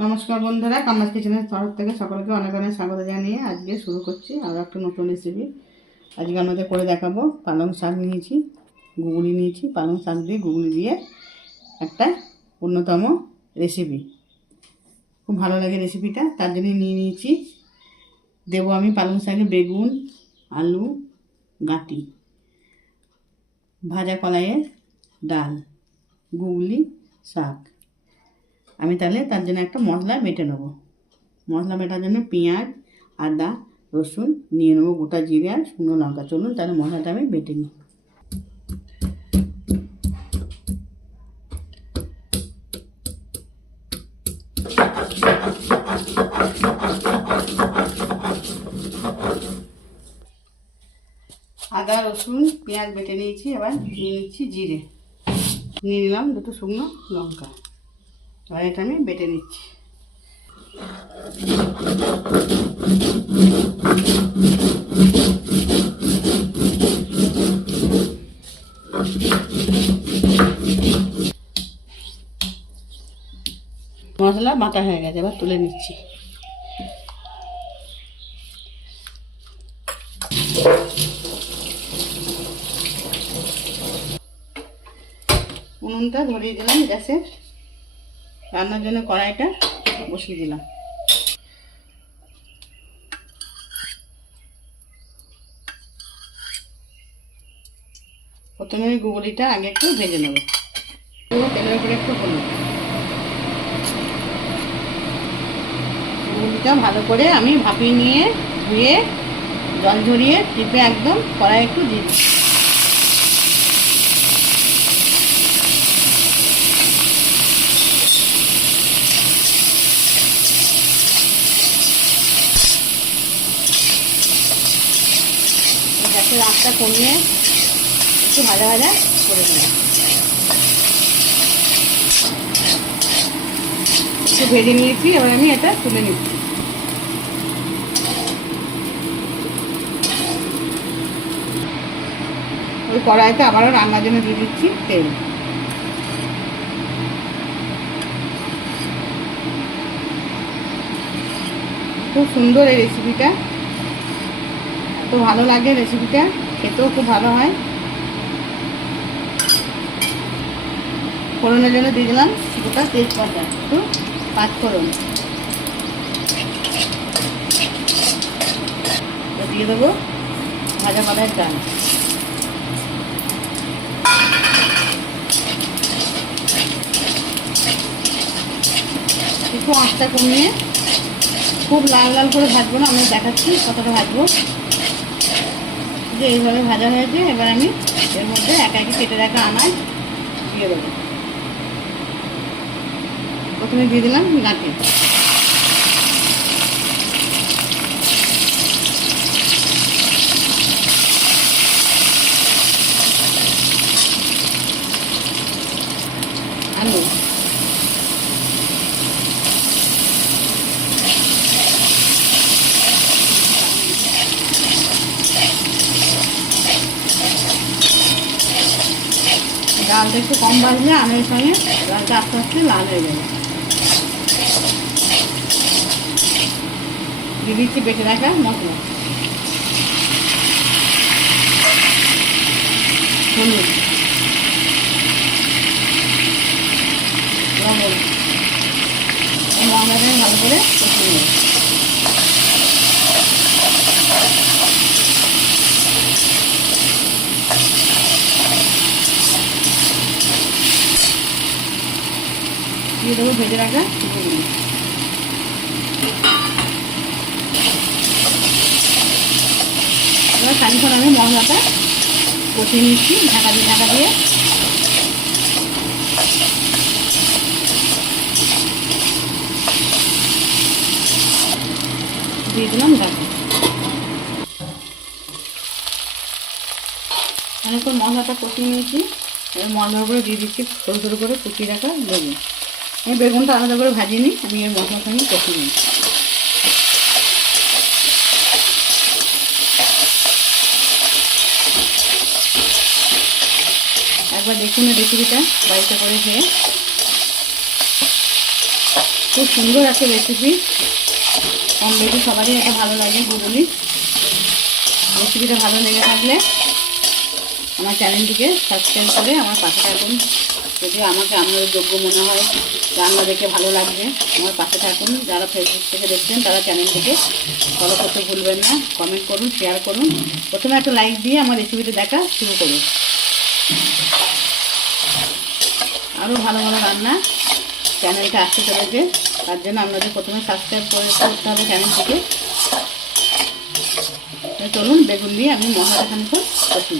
নমস্কার বন্ধুরা, কামাজ কিচেনের তরফ থেকে সকলকে অনেক অনেক স্বাগত জানিয়ে আজকে শুরু করছি আরও একটা নতুন রেসিপি। আজকে আমাদের করে দেখাবো পালং শাক নিয়েছি, গুগলি নিয়েছি, পালং শাক দিয়ে গুগলি দিয়ে একটা অন্যতম রেসিপি। খুব ভালো লাগে রেসিপিটা, তার জন্য নিয়ে নিয়েছি। দেবো আমি পালং শাকে বেগুন, আলু, গাঁটি, ভাজা কলাইয়ের ডাল, গুগলি শাক। আমি তাহলে তার জন্য একটা মশলা বেটে নেবো। মশলা বেটার জন্য পেঁয়াজ, আদা, রসুন নিয়ে নেবো, গোটা জিরে আর শুকনো লঙ্কা। চলুন তাহলে মশলাটা আমি বেটে নিই। আদা, রসুন, পেঁয়াজ বেটে নিয়েছি। এবার নিয়ে নিচ্ছি জিরে, নিয়ে নিলাম দুটো শুকনো লঙ্কা। এবার এটা আমি বেটে নিচ্ছি। মশলা বাটা হয়ে গেছে, এবার তুলে নিচ্ছি। উনুনটা ধরিয়ে দিলাম গ্যাসে, রান্নার জন্য কড়াইটা বসিয়ে দিলাম। প্রথমে গুগলিটা আগে একটু ভেজে নেব, তেলের উপরে একটু হলুদ। গুগলিটা ভালো করে আমি ভাপিয়ে নিয়ে ধুয়ে জল ঝরিয়ে টিপে একদম কড়াই একটু দিয়ে দিই। গ্যাসের আঁচটা কমিয়ে একটু ভাজা ভাজা করে দিলাম। একটু ভেজে নিয়েছি, এবার আমি এটা তুলে নিচ্ছি। ওই কড়াইতে আবারও রান্নার জন্য দিয়ে দিচ্ছি তেল। খুব সুন্দর এই রেসিপিটা, এত ভালো লাগে রেসিপিটা, খেতেও খুব ভালো হয়। ফোড়নের জন্য দিয়ে দিলাম গোটা তেজপাতা, একটু পাঁচফোড়ন দিয়ে দেবো, ভাজা কলাইয়ের ডাল। একটু আঁচটা কমিয়ে, খুব লাল লাল করে ভাজবো না, আমি দেখাচ্ছি কতটা ভাজবো। যে এইভাবে ভাজা হয়েছে, এবার আমি এর মধ্যে একা একে কেটে রাখা আনাজ দিয়ে দেবো। প্রথমে দিয়ে দিলাম গাঁটি, আলু, ডালটা একটু কম ভাজলে আমের সঙ্গে ডালটা আস্তে আস্তে লাল হয়ে যাবে। দিয়ে দিচ্ছি বেটে রাখা মশলা, হলুদ, লবণ। মশলাটা ভালো করে কষিয়ে নেব। দিয়ে দেবো ভেজে রাখা গুগলি। এবার খানিক্ষণ আমি মশলাটা কষিয়ে নিচ্ছি ঢাকা দিয়ে। দিয়ে দিলাম গাঁটি। অনেকক্ষণ মশলাটা কষিয়ে নিয়েছি, এবার মশলার উপরে দিয়ে দিচ্ছি ছোটো ছোটো করে কুচিয়ে রাখা বেগুন। আমি বেগুনটা আলাদা করে ভাজিয়ে নিই, আমি এর মশলার সঙ্গে কষিয়ে নিই। একবার দেখুন রেসিপিটা বাড়িতে করে খেয়ে। খুব সুন্দর একটা রেসিপি, কম বেশি সবারই এটা ভালো লাগে ঘুগনি। রেসিপিটা ভালো লেগে থাকলে আমার চ্যানেলটিকে সাবস্ক্রাইব করে আমার পাশে থাকুন। যদি আমাকে আপনাদের যোগ্য মনে হয়, রান্না দেখে ভালো লাগবে, আমার পাশে থাকুন। যারা ফেসবুক থেকে দেখছেন তারা চ্যানেলটিকে ফলো করতে ভুলবেন না। কমেন্ট করুন, শেয়ার করুন। প্রথমে একটা লাইক দিয়ে আমার রেসিপিটা দেখা শুরু করুন। আরও ভালো ভালো রান্না চ্যানেলটা আসতে চলেছে, তার জন্য আপনাদের প্রথমে সাবস্ক্রাইব করে করতে হবে চ্যানেলটিকে। চলুন বেগুন দিয়ে আমি মশলাটা খানিকটা কষি।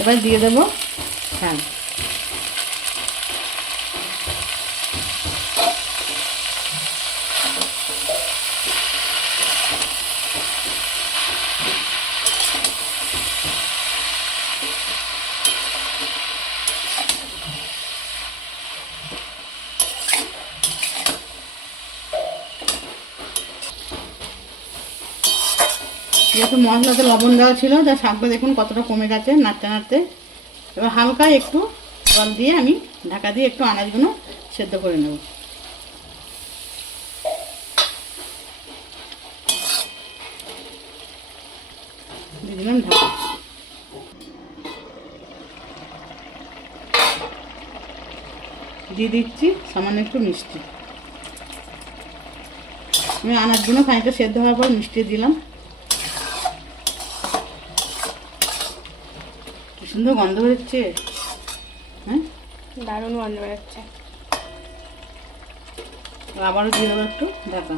এবার দিয়ে দেবো শাক। যেহেতু মশলাতে লবণ দেওয়া ছিল, তার শাকটা দেখুন কতটা কমে গেছে নাড়তে নাড়তে। এবার হালকা একটু জল দিয়ে আমি ঢাকা দিয়ে একটু আনাজগুলো সেদ্ধ করে নেব। দিয়ে দিলাম ঢাকা। দিয়ে দিচ্ছি সামান্য একটু মিষ্টি। আমি আনাজগুলো খানিকটা সেদ্ধ হওয়ার পর মিষ্টি দিলাম। কি সুন্দর গন্ধ বেরোচ্ছে, হ্যাঁ দারুণ গন্ধ বেরোচ্ছে। আবারও দিয়ে দেবো একটু ঢাকা।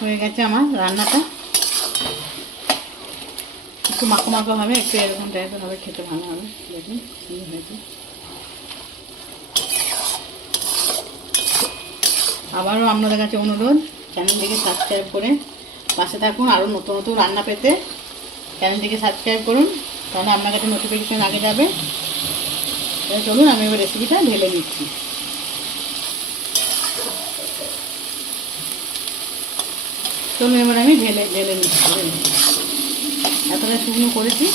হয়ে গেছে আমার রান্নাটা। একটু মাখো মাখো হবে, একটু এরকম টাইপের হবে, খেতে ভালো হবে। দেখুন সুন্দর হয়েছে। আবারও আপনাদের কাছে অনুরোধ, চ্যানেলটিকে সাবস্ক্রাইব করে পাশে থাকুন। আরও নতুন নতুন রান্না পেতে চ্যানেলটিকে সাবস্ক্রাইব করুন, তাহলে আপনার কাছে নোটিফিকেশন আগে যাবে। চলুন আমি এবার রেসিপিটা ঢেলে দিচ্ছি। চলুন এবার আমি ঢেলে নিচ্ছি। এতটা শুকনো করেছি,